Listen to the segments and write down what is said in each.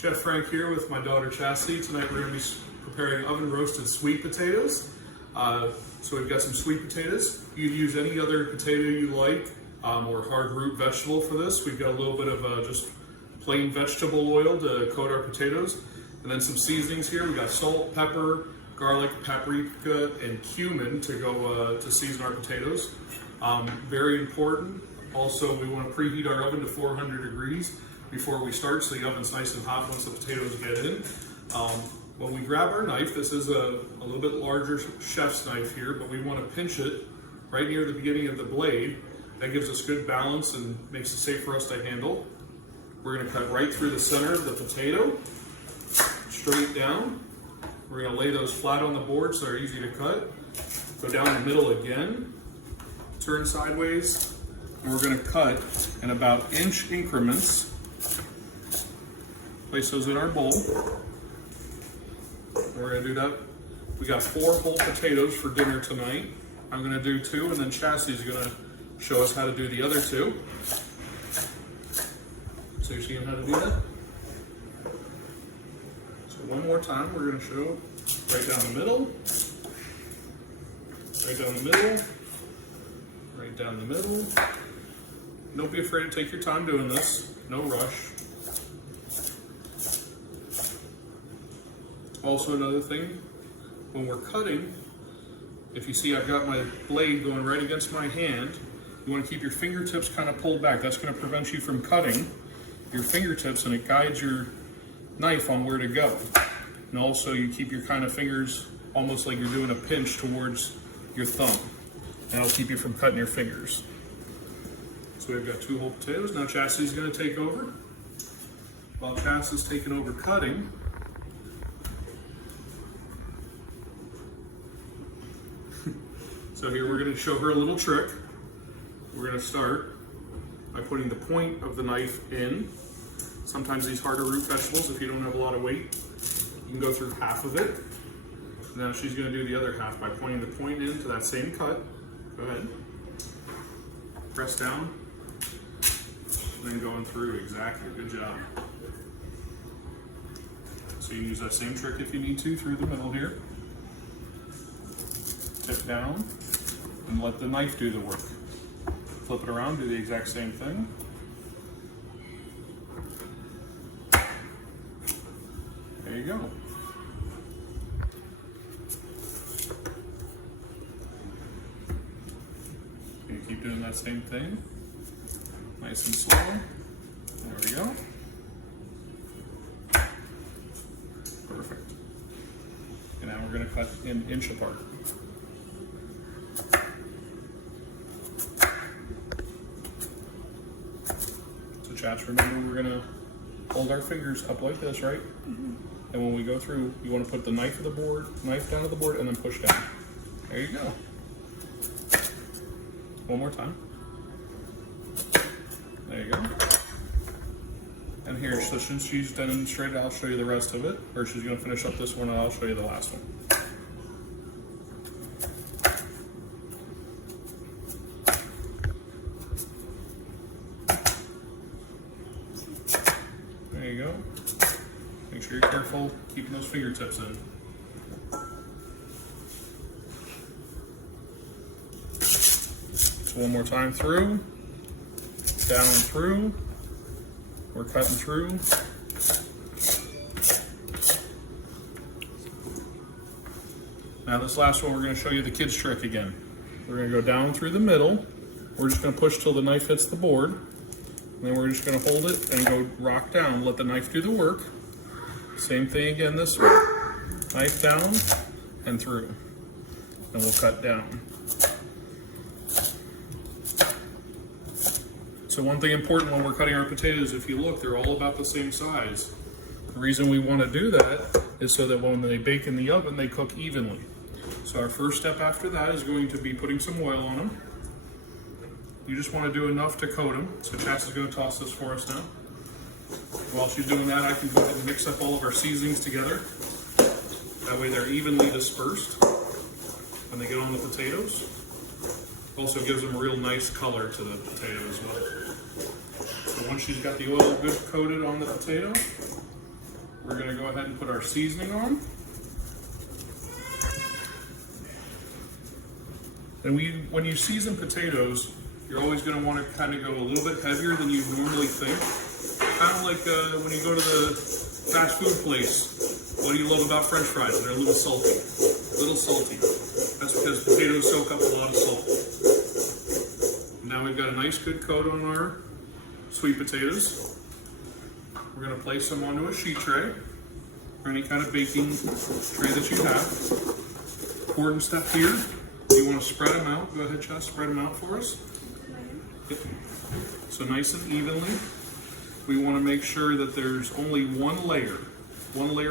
Chef Frank here with my daughter Chastity. Tonight we're going to be preparing oven roasted sweet potatoes. So we've got some sweet potatoes. You can use any other potato you like or hard root vegetable for this. We've got a little bit of just plain vegetable oil to coat our potatoes. And then some seasonings here. We've got salt, pepper, garlic, paprika, and cumin to go to season our potatoes. Very important. Also, we want to preheat our oven to 400 degrees before we start, so the oven's nice and hot once the potatoes get in. When we grab our knife, this is a little bit larger chef's knife here, but we want to pinch it right near the beginning of the blade. That gives us good balance and makes it safe for us to handle. We're going to cut right through the center of the potato, straight down. We're going to lay those flat on the board so they're easy to cut. Go down the middle again, turn sideways, and we're going to cut in about inch increments. Place those in our bowl. We're going to do that. We got 4 whole potatoes for dinner tonight. I'm going to do 2, and then Chastity's going to show us how to do the other 2. So you're seeing how to do that? So one more time, we're going to show right down the middle, right down the middle, right down the middle. Don't be afraid to take your time doing this. No rush. Also, another thing, when we're cutting, if you see I've got my blade going right against my hand, you want to keep your fingertips kind of pulled back. That's going to prevent you from cutting your fingertips, and it guides your knife on where to go. And also, you keep your kind of fingers almost like you're doing a pinch towards your thumb. And that'll keep you from cutting your fingers. So we've got 2 whole potatoes. Now Chastity's going to take over. While Chastity's taking over cutting, so here we're going to show her a little trick. We're going to start by putting the point of the knife in. Sometimes these harder root vegetables, if you don't have a lot of weight, you can go through half of it. Now she's going to do the other half by pointing the point into that same cut. Go ahead. Press down. And then going through exactly. Good job. So you can use that same trick if you need to through the middle here. Tip down and let the knife do the work. Flip it around, do the exact same thing. There you go. You keep doing that same thing. Nice and slow. There we go. Perfect. And now we're going to cut an inch apart. Chats, remember we're going to hold our fingers up like this, right? Mm-hmm. And when we go through, you want to put the knife to the board, knife down to the board, and then push down. There you go. One more time. There you go. And here, so since she's demonstrated, I'll show you the rest of it. Or she's going to finish up this one, and I'll show you the last one. There you go. Make sure you're careful keeping those fingertips in. So one more time through, down through, we're cutting through. Now this last one, we're going to show you the kids trick again. We're going to go down through the middle. We're just going to push till the knife hits the board. And then we're just going to hold it and go rock down. Let the knife do the work. Same thing again this way. Knife down and through. And we'll cut down. So one thing important when we're cutting our potatoes, if you look, they're all about the same size. The reason we want to do that is so that when they bake in the oven, they cook evenly. So our first step after that is going to be putting some oil on them. You just want to do enough to coat them. So Chas is going to toss this for us now. While she's doing that, I can go ahead and mix up all of our seasonings together. That way they're evenly dispersed when they get on the potatoes. Also gives them a real nice color to the potato as well. So once she's got the oil good coated on the potato, We're going to go ahead and put our seasoning on. And when you season potatoes, you're always going to want to kind of go a little bit heavier than you normally think. Kind of like when you go to the fast food place. What do you love about French fries? They're a little salty. A little salty. That's because potatoes soak up a lot of salt. Now we've got a nice good coat on our sweet potatoes. We're going to place them onto a sheet tray or any kind of baking tray that you have. Important step here, you want to spread them out. Go ahead, Chess, spread them out for us. Yep. So nice and evenly. We want to make sure that there's only one layer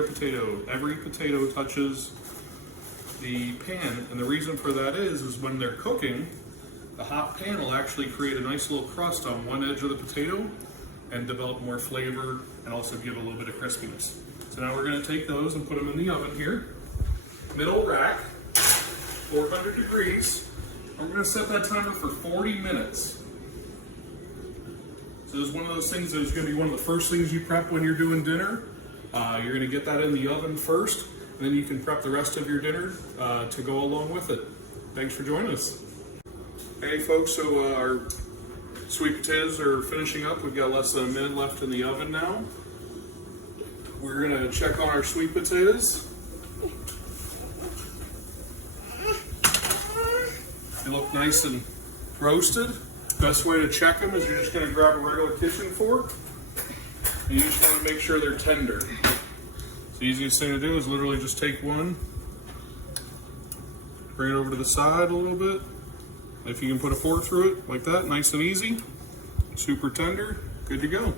potato. Every potato touches the pan, and the reason for that is when they're cooking, the hot pan will actually create a nice little crust on one edge of the potato and develop more flavor and also give a little bit of crispiness. So now we're going to take those and put them in the oven here. Middle rack, 400 degrees. We're going to set that timer for 40 minutes. So this is one of those things that is going to be one of the first things you prep when you're doing dinner. You're going to get that in the oven first, and then you can prep the rest of your dinner to go along with it. Thanks for joining us. Hey folks, so our sweet potatoes are finishing up. We've got less than a minute left in the oven now. We're going to check on our sweet potatoes. They look nice and roasted. Best way to check them is you're just going to grab a regular kitchen fork and you just want to make sure they're tender. So the easiest thing to do is literally just take one, bring it over to the side a little bit. If you can put a fork through it like that, nice and easy, super tender, good to go.